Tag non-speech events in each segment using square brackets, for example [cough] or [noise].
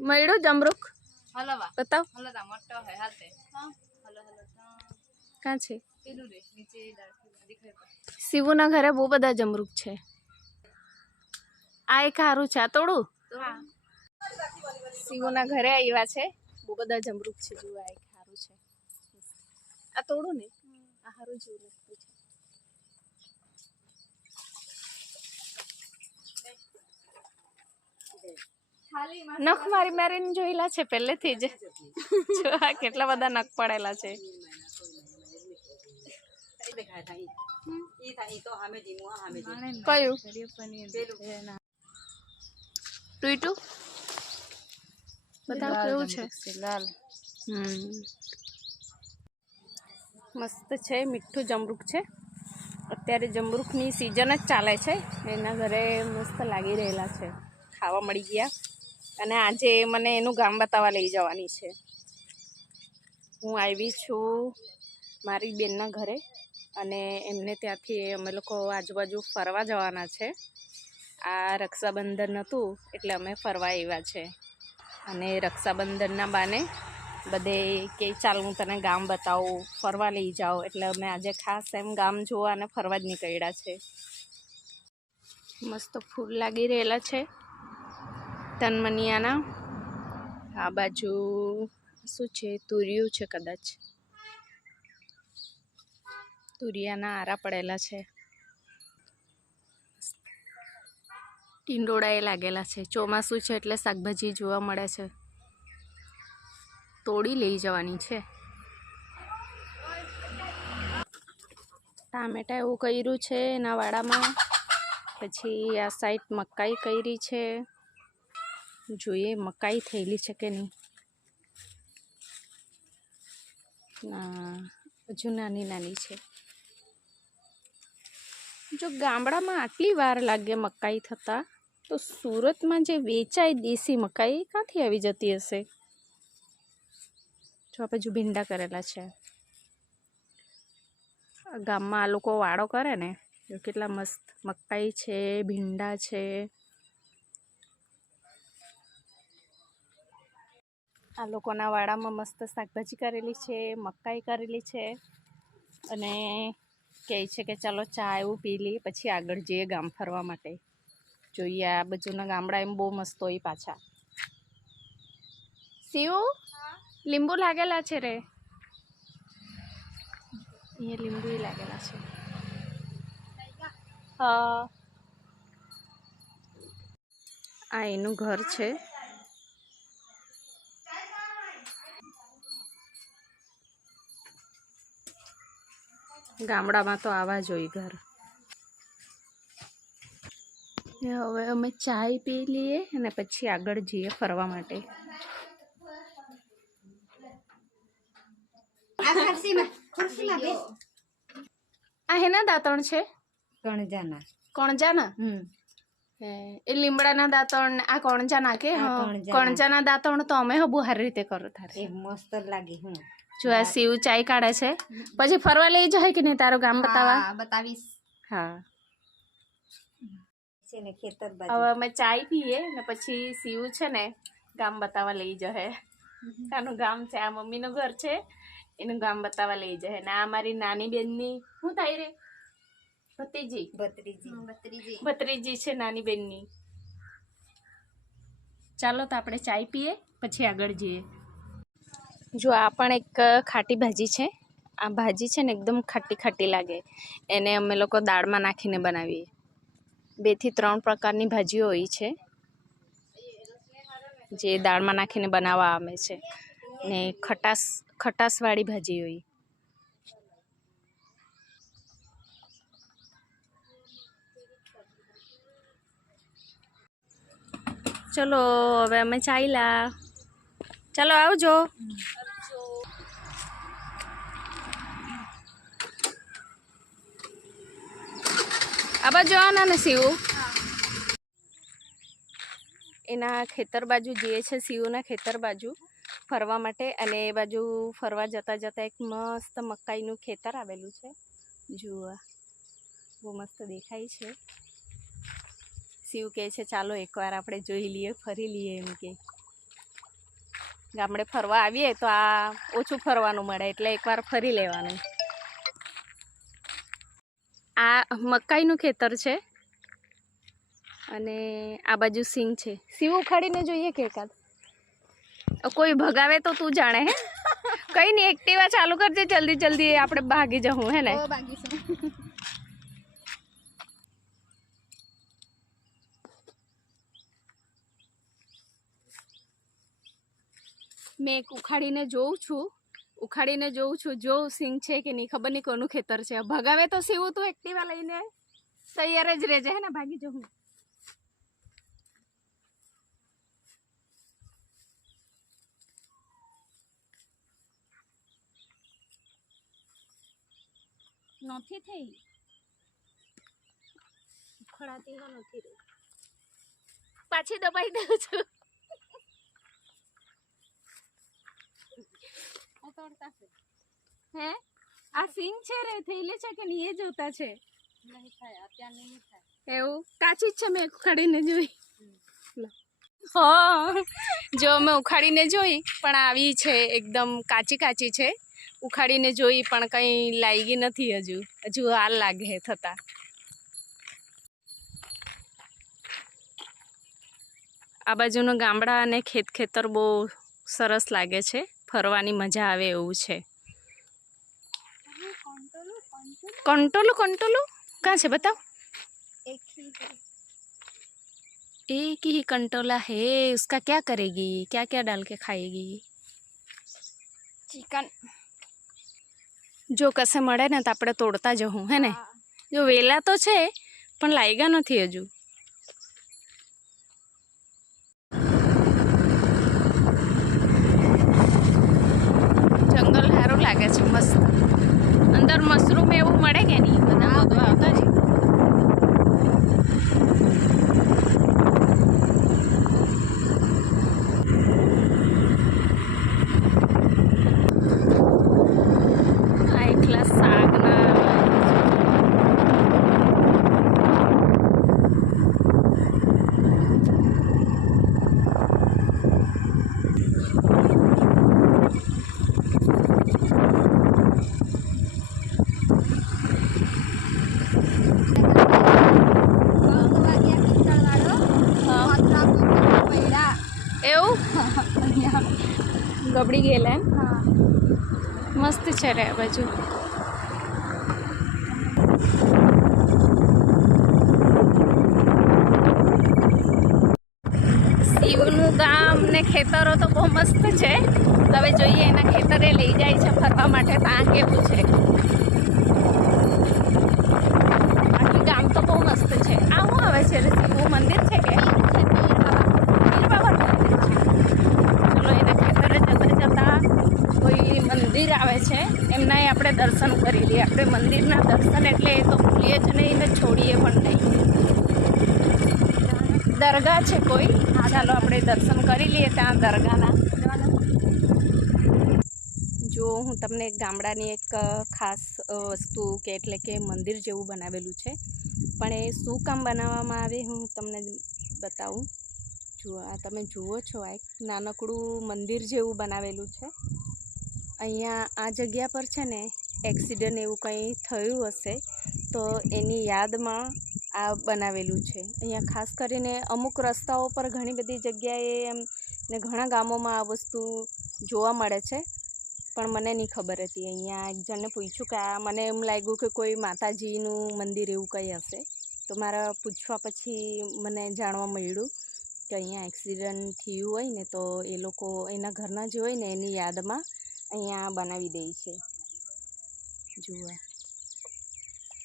મળ્યું જમરૂખ હલવા. બતાવ. હલતા મોટો હે હાલતે. હા. હલો હલો ક્યાં છે? પેલું રે નીચે દેખાય શિવુના ઘરે બહુ બધા જમરૂખ છે. આ એક હારું છે આ તોડું? હા. શિવુના ઘરે આવ્યા છે બહુ બધા જમરૂખ છે જુઓ આ એક હારું છે. આ તોડું ને? આ હારું જેવું નખ મારી મારીને જોયેલા છે પહેલેથી જ. જો આ કેટલા બધા નખ પડેલા છે. કયું? ટુઈટુ? બતાવ કેવું છે? લાલ. મસ્ત છે મીઠું જમરૂક છે. અત્યારે જમરૂકની સિઝન જ ચાલે છે. એના ઘરે મસ્ત લાગી રહેલા છે. ખાવા મળી ગયા. અને આજે મને એનું ગામ બતાવવા લઈ જવાની છે. હું આવી છું મારી બેનના ઘરે અને એમને ત્યાંથી અમે લોકો આજુબાજુ ફરવા જવાના છે. આ રક્ષાબંધન હતું એટલે અમે ફરવા આવ્યા છે. અને રક્ષાબંધનના બાને બધે કે ચાલ હું તને ગામ બતાવું, ફરવા લઈ જાઓ એટલે અમે આજે ખાસ એમ ગામ જોવા અને ફરવા જ નીકળ્યા છે. મસ્ત ફૂલ લાગી રહેલા છે. તનમનિયાના આ બાજુ શું છે? તુરિયું છે કદાચ. તુરિયાના આરા પડેલા છે. ટીંડોળા એ લાગેલા છે. ચોમાસું છે એટલે શાકભાજી જોવા મળે છે. તોડી લઈ જવાની છે. ટામેટા એવું કર્યું છે એના વાડામાં. પછી આ સાઈડ મકાઈ કરી છે. જોઈએ મકાઈ થયેલી છે કે નહીં. હજુ નાની નાની છે. જો ગામડામાં આટલી વાર લાગે મકાઈ થતાં, તો સુરતમાં જે વેચાય દેશી મકાઈ ક્યાંથી આવી જતી હશે? જો આપણે જો ભીંડા કરેલા છે. ગામમાં આ લોકો વાડો કરે ને કેટલા મસ્ત મકાઈ છે, ભીંડા છે આ લોકોના વાડામાં મસ્ત શાકભાજી કરેલી છે મકાઈ કરેલી છે અને કહે છે કે ચાલો ચા એવું પી લઈએ પછી આગળ જઈએ ગામ ફરવા માટે. જોઈએ આ બાજુના ગામડા એમ બહુ મસ્ત હોય પાછા. શિવ લીંબુ લાગેલા છે રે? અહીંયા લીંબુ લાગેલા છે. હા. આ એનું ઘર છે. ગામડામાં તો આવા જ હોય ઘર. હવે અમે ચાય પી લઈએ અને પછી આગળ જઈએ ફરવા માટે. આ હેના દાંતણ છે? કણજાના. કણજાના? હમ. એ લીમડાના દાંતણ આ કણજા નાખે કણજાના. દાંતણ તો અમે હબુ સારી રીતે કરો થાય મસ્ત લાગે હું જો આ શિવ ચાય કાઢે છે. પછી ફરવા લઈ જાય કે નહીં તારું ગામ બતાવવા બતાવીશ. હા. છે ને ખેતર હવે અમે ચાય પીએ ને પછી શિવ છે ને ગામ બતાવવા લઈ જશે. આનું ગામ છે આ મમ્મીનું ઘર છે એનું ગામ બતાવવા લઈ જશે. ને આ મારી નાની બેનની શું થાય રે? ભત્રીજી. ભત્રીજી. ભત્રીજી છે નાની બેનની. ચાલો તો આપણે ચાય પીએ પછી આગળ જઈએ. જો આ પણ એક ખાટી ભાજી છે. આ ભાજી છે ને એકદમ ખાટી ખાટી લાગે. એને અમે લોકો દાળમાં નાખીને બનાવીએ. બેથી ત્રણ પ્રકારની ભાજીઓ હોય છે. જે દાળમાં નાખીને બનાવવા આવે છે. ને ખટાશ ખટાશવાળી ભાજી હોય. ચલો, હવે અમે ચાલ્યા ચાલો આવજો. આ બાજુ આવવાના ને શિવ. એના ખેતર બાજુ જઈએ છે શિવના ખેતર બાજુ ફરવા માટે અને એ બાજુ ફરવા જતાં જતાં એક મસ્ત મકાઈનું ખેતર આવેલું છે. જુઓ બહુ મસ્ત દેખાય છે. શિવ કહે છે, ચાલો એકવાર આપણે જોઈ લઈએ, ફરી લઈએ એમ કે. ગામડે ફરવા આવીએ તો આ ઓછું ફરવાનું મળે એટલે એકવાર ફરી લેવાનું. આ મકાઈનું ખેતર છે અને આ બાજુ સિંગ છે. સિંહ ઉખાડીને જોઈએ કે એકાદ? કોઈ ભગાવે તો તું જાણે હે? [laughs] કઈ નહીં એક્ટિવા ચાલુ કરજે જલ્દી જલ્દી આપણે ભાગી જવું હે ને? ઓ મેં એક ઉખાડીને જોઉં છું. ઉખાડીને જોઉં છું, જો સિંગ છે કે નહીં, ખબર નહીં કોનું ખેતર છે. ભગાવે તો સીવું તું એક્ટિવા લઈને તૈયાર જ રહેજે, હે ને, ભાગી જવું નથી થઈ. ઉખડાતી હો નથી રહી પાછી દબાઈ દઉં છું ઉતરતા છે હે? આ સિંગ છે રે થયેલી છે કે નહીં એ જોતા છે? નહીં થાય અત્યારે નહીં થાય. એવું? કાચી જ છે મેં ઉખાડીને જોઈ. હા. જો મેં ઉખાડીને જોઈ પણ આવી છે એકદમ કાચી કાચી છે. ઉખાડીને જોઈ પણ કંઈ લાગી નથી હજુ. હજુ હાલ લાગે થતા. આ બાજુનું ગામડા અને ખેત ખેતર બહુ સરસ લાગે છે. ફરવાની મજા આવે એવું છે કંટોલું કંટોલું कहाँ से बताओ એક ही है। एक ही कंटोला है उसका क्या करेगी क्या क्या डाल के खाएगी ચિકન જો કશે મળે ને તો આપણે તોડતા જવું હે ને જો વેલા તો છે પણ લાગ્યા નથી હજુ અંદર મશરૂમ એવું મળે કે નહીં? બધા બધું આવતા છે Thank એકલા શાકના ત્રણ વાગ્યા પિત્તળવાળો, હા. પાત્રા પૂરા પડ્યા. એવું ગબડી ગયેલા એમ. મસ્ત છે રે આ બાજુ. શિવનું ગામ ને ખેતરો તો બહુ મસ્ત છે. હવે જોઈએ એના ખેતરે લઈ જાય છે ફરવા માટે ત્યાં કેવું છે બાકી ગામ તો બહુ મસ્ત છે આ શું આવે છે રે શિવનું મંદિર છે કે પીર બાબાનું મંદિર છે ચલો એના ખેતરે જતા જતા કોઈ મંદિર આવે છે એમના આપણે દર્શન કરી લઈએ આપણે મંદિરના દર્શન એટલે એ તો ભૂલીએ જ નહીં ને છોડીએ પણ નહીં. દરગાહ છે કોઈ? ચાલો આપણે દર્શન કરી લઈએ ત્યાં દરગાહના. જો, હું તમને ગામડાની એક ખાસ વસ્તુ કે એટલે કે મંદિર જેવું બનાવેલું છે. પણ એ શું કામ બનાવવામાં આવે હું તમને બતાવું. જુઓ, આ તમે જુઓ છો, આ એક નાનકડું મંદિર જેવું બનાવેલું છે. અહીંયા આ જગ્યા પર છે ને એક્સિડન્ટ એવું કંઈ થયું હશે, તો એની યાદમાં આ બનાવેલું છે. અહીંયા ખાસ કરીને અમુક રસ્તાઓ પર ઘણી બધી જગ્યાએ એમ ને ઘણા ગામોમાં આ વસ્તુ જોવા મળે છે, પણ મને નહીં ખબર હતી. અહીંયા એક જણને પૂછ્યું કે આ મને એમ લાગ્યું કે કોઈ માતાજીનું મંદિર એવું કંઈ હશે. તો મારા પૂછવા પછી મને જાણવા મળ્યું કે અહીંયા એક્સિડન્ટ થયું હોય ને તો એ લોકો એના ઘરના જે હોય ને એની યાદમાં અહીંયા બનાવી દે છે. જુઓ.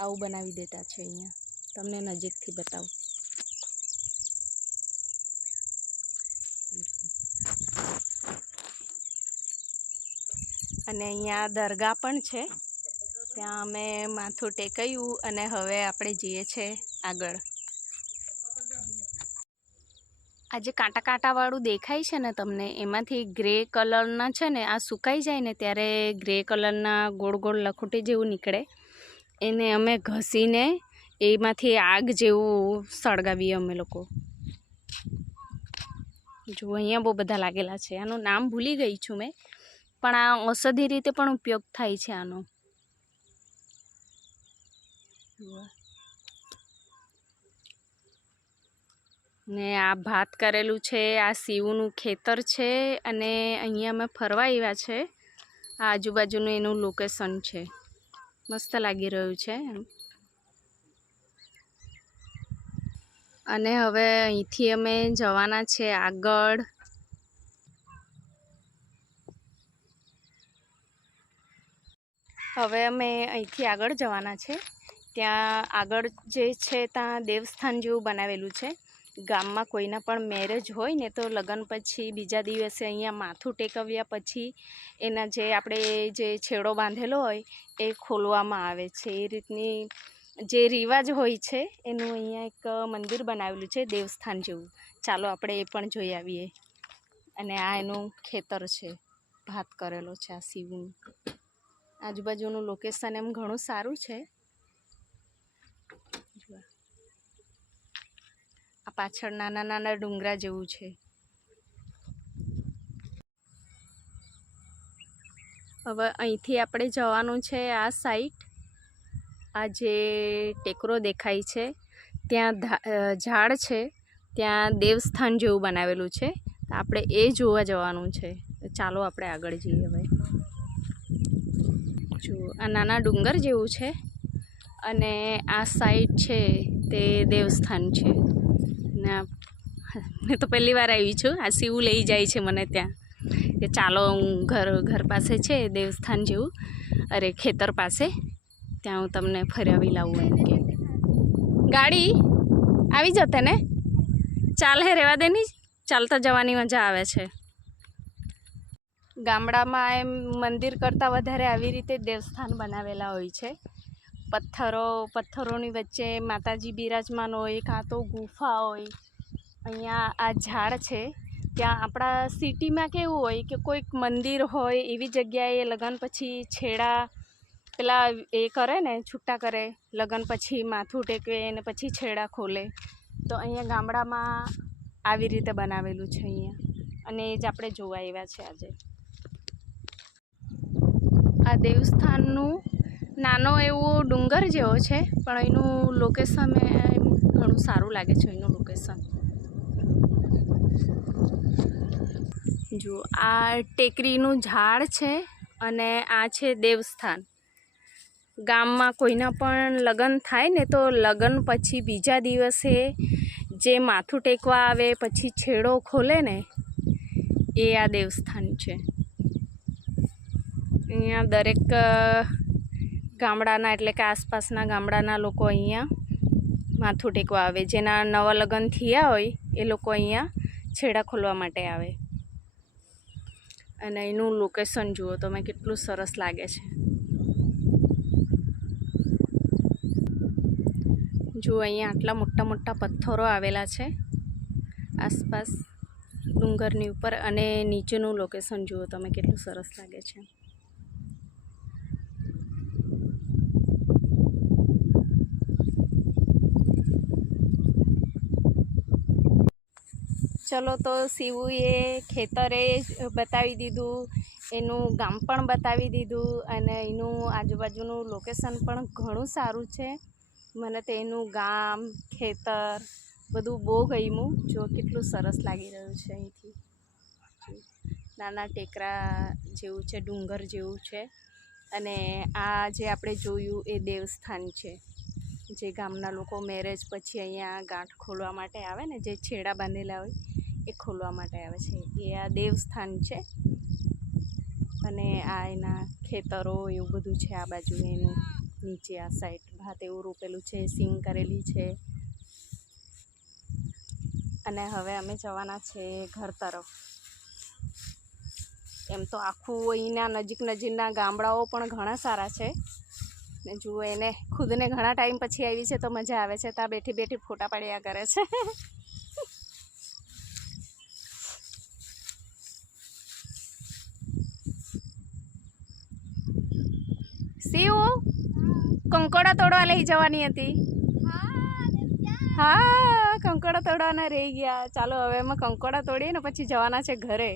આવું બનાવી દેતા છે અહીંયા. તમને નજીકથી બતાવું. અને અહીંયા દરગાહ પણ છે. ત્યાં અમે માથું ટેકાયું અને હવે આપણે જઈએ છીએ આગળ. આ જે કાંટા કાંટાવાળું દેખાય છે ને તમને, એમાંથી ગ્રે કલરના છે ને, આ સુકાઈ જાય ને ત્યારે ગ્રે કલરના ગોળ ગોળ લખોટી જેવું નીકળે. એને અમે ઘસીને એમાંથી આગ જેવું સળગાવીએ અમે લોકો. જો અહીંયા બહુ બધા લાગેલા છે. આનું નામ ભૂલી ગઈ છું મેં, પણ આ ઔષધિ રીતે પણ ઉપયોગ થાય છે આનો. જુઓ. ને આ ભાત કરેલું છે, આ સીવનું ખેતર છે અને અહીંયા અમે ફરવા આવ્યા છે. આ આજુબાજુનું એનું લોકેશન છે. મસ્ત લાગી રહ્યું છે એમ. અને હવે અહીંથી અમે જવાના છે આગળ. હવે અમે અહીંથી આગળ જવાના છે. ત્યાં આગળ જે છે, ત્યાં દેવસ્થાન જેવું બનાવેલું છે. ગામમાં કોઈના પણ મેરેજ હોય ને તો લગ્ન પછી બીજા દિવસે અહીંયા માથું ટેકવ્યા પછી એના જે આપણે જે છેડો બાંધેલો હોય એ ખોલવામાં આવે છે. એ રીતની જે રિવાજ હોય છે એનું અહીંયા એક મંદિર બનાવેલું છે દેવસ્થાન જેવું. ચાલો આપણે એ પણ જોઈ આવીએ. અને આ એનું ખેતર છે. ભાત કરેલો છે આ શિવનું આજુબાજુનું લોકેશન એમ ઘણું સારું છે. આ પાછળ નાના નાના ડુંગરા જેવું છે. હવે અહીંથી આપણે જવાનું છે આ સાઈટ આ જે ટેકરો દેખાય છે, ત્યાં ઝાડ છે, ત્યાં દેવસ્થાન જેવું બનાવેલું છે. આપણે એ જોવા જવાનું છે. ચાલો આપણે આગળ જઈએ હવે. જો, આ નાના ડુંગર જેવું છે અને આ સાઈડ છે તે દેવસ્થાન છે. ને મેં તો પહેલી વાર આવી છું. આ શિવ લઈ જાય છે મને ત્યાં. કે ચાલો હું ઘર ઘર પાસે છે, દેવસ્થાન જેવું, અરે ખેતર પાસે. ત્યાં હું તમને ફરાવી લાવું એમ કે. ગાડી, આવી જતે ને ચાલ રહેવા દેની. ચાલતા જવાની મજા આવે છે. ગામડામાં એમ મંદિર કરતાં વધારે આવી રીતે દેવસ્થાન બનાવેલા હોય છે. પથ્થરો, પથ્થરોની વચ્ચે માતાજી બિરાજમાન હોય, કાં તો ગુફા હોય, અહીંયા આ ઝાડ છે. ત્યાં આપણા સિટીમાં કેવું હોય કે કોઈક મંદિર હોય, એવી જગ્યાએ લગ્ન પછી છેડા પેલા એ કરે ને, છૂટા કરે, લગ્ન પછી માથું ટેકવે અને પછી છેડા ખોલે. તો અહીંયા ગામડામાં આવી રીતે બનાવેલું છે અહીંયા. અને એ જ આપણે જોવા આવ્યા છે આજે. આ દેવસ્થાનનું નાનો એવો ડુંગર જેવો છે, પણ એનું લોકેશન એમ ઘણું સારું લાગે છે એનું લોકેશન જો આ ટેકરીનું ઝાડ છે અને આ છે દેવસ્થાન. ગામમાં કોઈના પણ લગ્ન થાય ને તો લગ્ન પછી બીજા દિવસે જે માથું ટેકવા આવે, પછી છેડો ખોલે ને, એ આ દેવસ્થાન છે. અહીંયા દરેક ગામડાના એટલે કે આસપાસના ગામડાના લોકો અહીંયા માથું ટેકવા આવે. જેના નવા લગ્ન થયા હોય, એ લોકો અહીંયા છેડા ખોલવા માટે આવે. અને એનું લોકેશન જુઓ તમે કેટલું સરસ લાગે છે. જુઓ, અહીંયા આટલા મોટા મોટા પથ્થરો આવેલા છે આસપાસ ડુંગરની ઉપર અને નીચેનું લોકેશન જુઓ તમે કેટલું સરસ લાગે છે. ચલો તો શિવુએ ખેતરે બતાવી દીધું, એનું ગામ પણ બતાવી દીધું અને એનું આજુબાજુનું લોકેશન પણ ઘણું સારું છે. મને તો એનું ગામ, ખેતર બધું બહુ ગમ્યું, જો કેટલું સરસ લાગી રહ્યું છે અહીંથી. નાના ટેકરા જેવું છે, ડુંગર જેવું છે. અને આ જે આપણે જોયું એ દેવસ્થાન છે, જે ગામના લોકો મેરેજ પછી અહીંયા ગાંઠ ખોલવા માટે આવે ને, જે છેડા બાંધેલા હોય એ ખોલવા માટે આવે છે. એ આ દેવસ્થાન છે. અને આ એના ખેતરો એવું બધું છે આ બાજુ એનું. નીચે આ સાઈડ ભાત એવું રોપેલું છે, સિંગ કરેલી છે. અને હવે અમે જવાના છે ઘર તરફ. એમ તો આખું અહીંના નજીક નજીકના ગામડાઓ પણ ઘણા સારા છે. ને જુઓ એને ખુદને ઘણા ટાઈમ પછી આવી છે તો મજા આવે છે. ત્યાં બેઠી બેઠી ફોટા પાડ્યા કરે છે. [laughs] શિવ કંકોડા તોડવા લઈ જવાની હતી. હા, કંકોડા તોડવાના રહી ગયા. ચાલો, હવે એમાં કંકોડા તોડીએ ને પછી જવાના છે ઘરે.